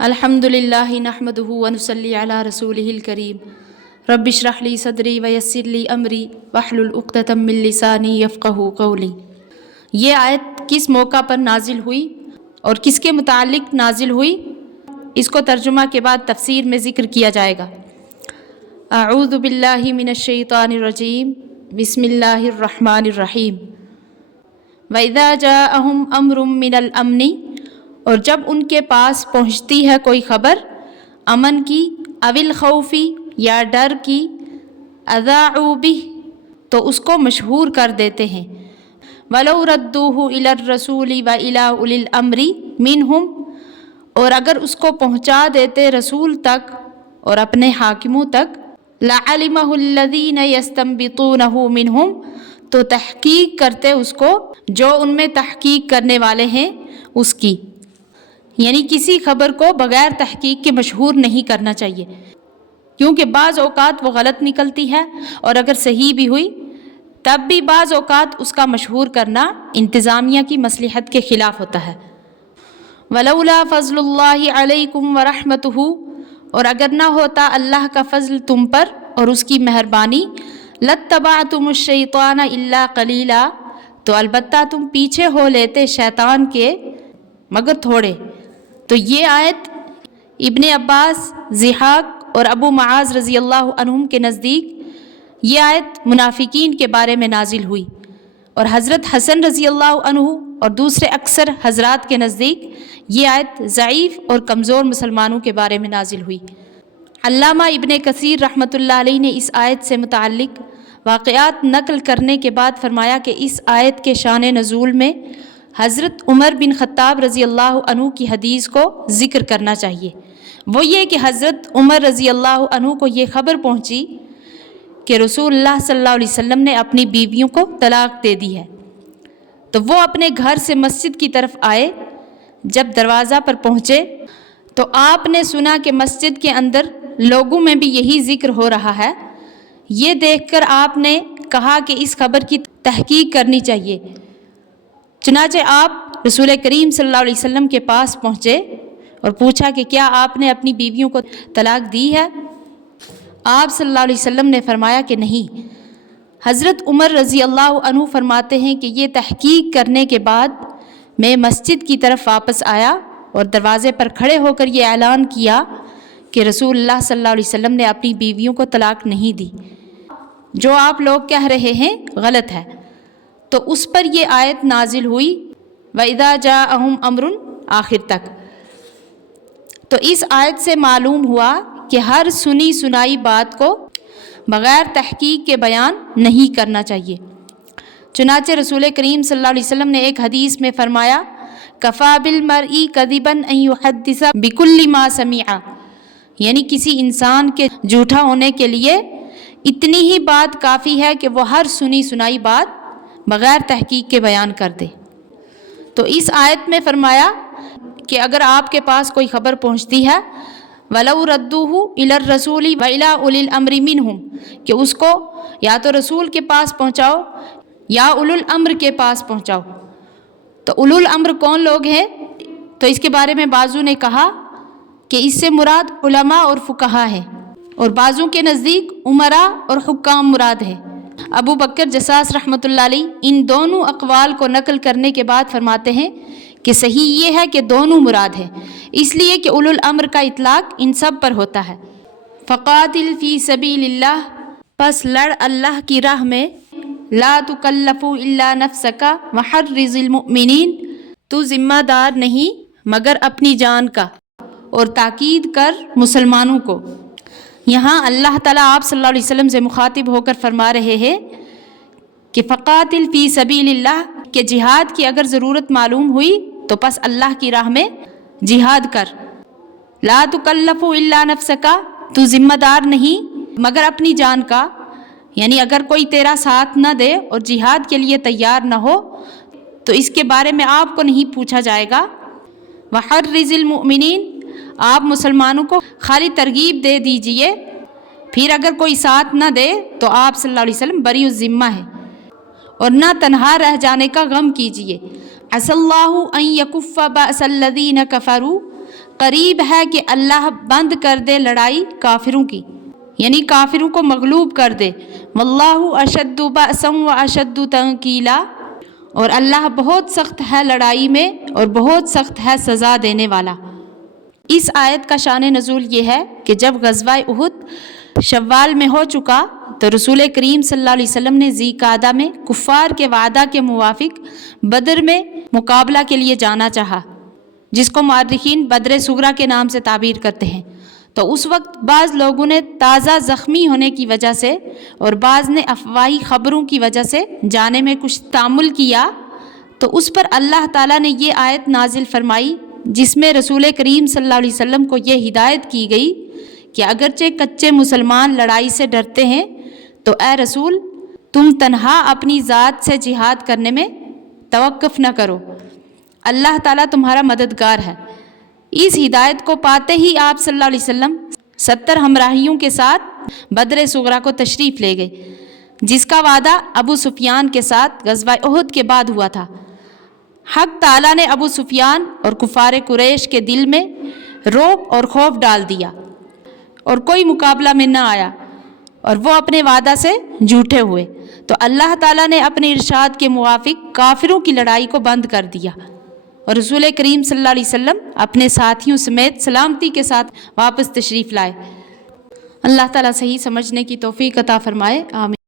الحمدللہ نحمدہ ونصلی علی رسولہ الکریم رب اشرح لی صدری ویسر لی امری واحلل عقدۃ من لسانی یفقہوا قولی۔ یہ آیت کس موقع پر نازل ہوئی اور کس کے متعلق نازل ہوئی، اس کو ترجمہ کے بعد تفسیر میں ذکر کیا جائے گا۔ اعوذ باللہ من الشیطان الرجیم، بسم اللہ الرحمن الرحیم۔ وَإِذَا جَاءَهُمْ أَمْرٌ مِّنَ الْأَمْنِ، اور جب ان کے پاس پہنچتی ہے کوئی خبر امن کی، اوِّ الْخَوْفِ یا ڈر کی، اذاعوا بِهِ تو اس کو مشہور کر دیتے ہیں، وَلَوْ رَدُّوهُ إِلَى الرَّسُولِ وَإِلَى أُولِي الْأَمْرِ مِنْهُمْ، اور اگر اس کو پہنچا دیتے رسول تک اور اپنے حاکموں تک، لَعَلِمَهُ الَّذِينَ يَسْتَنبِطُونَهُ مِنْهُمْ تو تحقیق کرتے اس کو جو ان میں تحقیق کرنے والے ہیں اس کی، یعنی کسی خبر کو بغیر تحقیق کے مشہور نہیں کرنا چاہیے، کیونکہ بعض اوقات وہ غلط نکلتی ہے اور اگر صحیح بھی ہوئی تب بھی بعض اوقات اس کا مشہور کرنا انتظامیہ کی مصلحت کے خلاف ہوتا ہے۔ وَلَوْلَا فَضْلُ اللَّهِ عَلَيْكُمْ وَرَحْمَتُهُ، اور اگر نہ ہوتا اللہ کا فضل تم پر اور اس کی مہربانی، لَاتَّبَعْتُمُ الشَّيْطَانَ إِلَّا قَلِيلًا تو البتہ تم پیچھے ہو لیتے شیطان کے مگر تھوڑے۔ تو یہ آیت ابن عباس، ضحاک اور ابو معاذ رضی اللہ عنہم کے نزدیک یہ آیت منافقین کے بارے میں نازل ہوئی، اور حضرت حسن رضی اللہ عنہ اور دوسرے اکثر حضرات کے نزدیک یہ آیت ضعیف اور کمزور مسلمانوں کے بارے میں نازل ہوئی۔ علامہ ابن کثیر رحمۃ اللہ علیہ نے اس آیت سے متعلق واقعات نقل کرنے کے بعد فرمایا کہ اس آیت کے شان نزول میں حضرت عمر بن خطاب رضی اللہ عنہ کی حدیث کو ذکر کرنا چاہیے۔ وہ یہ کہ حضرت عمر رضی اللہ عنہ کو یہ خبر پہنچی کہ رسول اللہ صلی اللہ علیہ وسلم نے اپنی بیویوں کو طلاق دے دی ہے، تو وہ اپنے گھر سے مسجد کی طرف آئے۔ جب دروازہ پر پہنچے تو آپ نے سنا کہ مسجد کے اندر لوگوں میں بھی یہی ذکر ہو رہا ہے۔ یہ دیکھ کر آپ نے کہا کہ اس خبر کی تحقیق کرنی چاہیے۔ چنانچہ آپ رسول کریم صلی اللہ علیہ وسلم کے پاس پہنچے اور پوچھا کہ کیا آپ نے اپنی بیویوں کو طلاق دی ہے؟ آپ صلی اللہ علیہ وسلم نے فرمایا کہ نہیں۔ حضرت عمر رضی اللہ عنہ فرماتے ہیں کہ یہ تحقیق کرنے کے بعد میں مسجد کی طرف واپس آیا اور دروازے پر کھڑے ہو کر یہ اعلان کیا کہ رسول اللہ صلی اللہ علیہ وسلم نے اپنی بیویوں کو طلاق نہیں دی، جو آپ لوگ کہہ رہے ہیں غلط ہے۔ تو اس پر یہ آیت نازل ہوئی، وَإِذَا جَاءَهُمْ أَمْرٌ آخر تک۔ تو اس آیت سے معلوم ہوا کہ ہر سنی سنائی بات کو بغیر تحقیق کے بیان نہیں کرنا چاہیے۔ چنانچہ رسول کریم صلی اللہ علیہ وسلم نے ایک حدیث میں فرمایا، کفا بالمرء کذبا ان یحدث بکل ما سمع، یعنی کسی انسان کے جھوٹا ہونے کے لیے اتنی ہی بات کافی ہے کہ وہ ہر سنی سنائی بات بغیر تحقیق کے بیان کر دے۔ تو اس آیت میں فرمایا کہ اگر آپ کے پاس کوئی خبر پہنچتی ہے، وَلَوْ رَدُّوهُ إِلَى الرَّسُولِ وَإِلَى أُولِي الْأَمْرِ مِنْهُمْ، کہ اس کو یا تو رسول کے پاس پہنچاؤ یا اولو الامر کے پاس پہنچاؤ۔ تو اولو الامر کون لوگ ہیں؟ تو اس کے بارے میں بعضوں نے کہا کہ اس سے مراد علماء اور فقہا ہیں، اور بعضوں کے نزدیک امراء اور حکام مراد ہے۔ ابو بکر جساس رحمۃ اللہ علیہ ان دونوں اقوال کو نقل کرنے کے بعد فرماتے ہیں کہ صحیح یہ ہے کہ دونوں مراد ہیں، اس لیے کہ اولو الامر کا اطلاق ان سب پر ہوتا ہے۔ فقاتل فی سبیل اللہ، پس لڑ اللہ کی راہ میں، لا تکلف الا نفسک وحرض المؤمنین، تو ذمہ دار نہیں مگر اپنی جان کا، اور تاکید کر مسلمانوں کو۔ یہاں اللہ تعالیٰ آپ صلی اللہ علیہ وسلم سے مخاطب ہو کر فرما رہے ہیں کہ فقاتل فی سبیل اللہ، کہ جہاد کی اگر ضرورت معلوم ہوئی تو پس اللہ کی راہ میں جہاد کر۔ لا تکلف الا نفسک، تو ذمہ دار نہیں مگر اپنی جان کا، یعنی اگر کوئی تیرا ساتھ نہ دے اور جہاد کے لیے تیار نہ ہو تو اس کے بارے میں آپ کو نہیں پوچھا جائے گا۔ وحرض المؤمنین، آپ مسلمانوں کو خالی ترغیب دے دیجئے، پھر اگر کوئی ساتھ نہ دے تو آپ صلی اللہ علیہ وسلم بری الذمہ ہے، اور نہ تنہا رہ جانے کا غم کیجئے۔ عسى اللہ ان یکف بأس الذین کفروا، قریب ہے کہ اللہ بند کر دے لڑائی کافروں کی، یعنی کافروں کو مغلوب کر دے۔ واللہ اشد بأسا واشد تنکیلا، اور اللہ بہت سخت ہے لڑائی میں اور بہت سخت ہے سزا دینے والا۔ اس آیت کا شان نزول یہ ہے کہ جب غزوہ احد شوال میں ہو چکا تو رسول کریم صلی اللہ علیہ وسلم نے ذی قعدہ میں کفار کے وعدہ کے موافق بدر میں مقابلہ کے لیے جانا چاہا، جس کو مورخین بدر صغریٰ کے نام سے تعبیر کرتے ہیں۔ تو اس وقت بعض لوگوں نے تازہ زخمی ہونے کی وجہ سے اور بعض نے افواہی خبروں کی وجہ سے جانے میں کچھ تعامل کیا، تو اس پر اللہ تعالیٰ نے یہ آیت نازل فرمائی جس میں رسول کریم صلی اللہ علیہ وسلم کو یہ ہدایت کی گئی کہ اگرچہ کچے مسلمان لڑائی سے ڈرتے ہیں تو اے رسول تم تنہا اپنی ذات سے جہاد کرنے میں توقف نہ کرو، اللہ تعالیٰ تمہارا مددگار ہے۔ اس ہدایت کو پاتے ہی آپ صلی اللہ علیہ وسلم 70 ہمراہیوں کے ساتھ بدر صغریٰ کو تشریف لے گئے، جس کا وعدہ ابو سفیان کے ساتھ غزوہ احد کے بعد ہوا تھا۔ حق تعالیٰ نے ابو سفیان اور کفار قریش کے دل میں رعب اور خوف ڈال دیا اور کوئی مقابلہ میں نہ آیا اور وہ اپنے وعدہ سے جھوٹے ہوئے، تو اللہ تعالیٰ نے اپنے ارشاد کے موافق کافروں کی لڑائی کو بند کر دیا اور رسول کریم صلی اللہ علیہ وسلم اپنے ساتھیوں سمیت سلامتی کے ساتھ واپس تشریف لائے۔ اللہ تعالیٰ صحیح سمجھنے کی توفیق عطا فرمائے، آمین۔